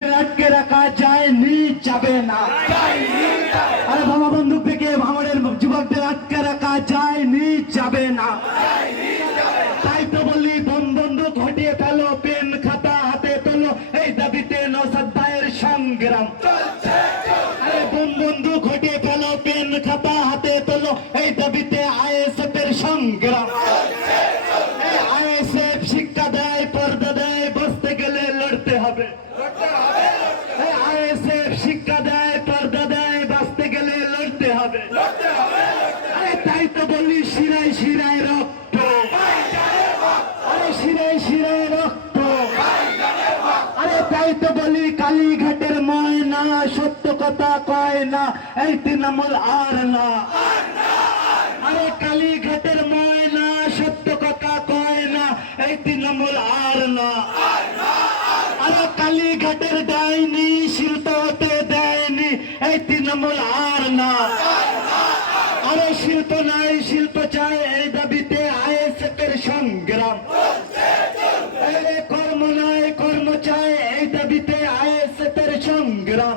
আটকে রাখা যায়নি, যাবে না। আরে বাবা বন্দুক থেকে আমাদের যুবকদের আটকে রাখা যায়নি, যাবে না। তাই তো বলি বন্দুক হটিয়ে ফেলো, পেন খাতা হাতে তোলো, এই দাবিতে নওশাদ ভাইয়ের সংগ্রাম। আরে বন্দুক হটিয়ে ফেলো, পেন খাতা হাতে তোলো, এই দাবিতে আইএসএফ এর সংগ্রাম। আইএসএফ শিক্ষা দেয়, পর্দা দেয়, বসতে গেলে লড়তে হবে। আইএসএফ শিক্ষা দেয়, পর্দা দেয়, বাঁচতে গেলে লড়তে হবে। আরে তাই তো বলি শিরায় শিরায় রক্ত, আরে শিরায় শিরায় রক্ত। আরে তাই তো বলি কালীঘাটের ময়না সত্য কথা কয় না, এই তৃণমূল আর না। আরে কালীঘাটের ময়না সত্য কথা কয় না, এই তৃণমূল আর না। আরে কালীঘাটের ডাইনি শিল্প হতে দেয়নি, এই তৃণমূল আর না। আরে শিল্প নাই, শিল্প চাই, এই দাবিতে আইএসএফ এর সংগ্রাম। কর্ম নাই, কর্ম চাই, এই দাবিতে আইএসএফ এর সংগ্রাম।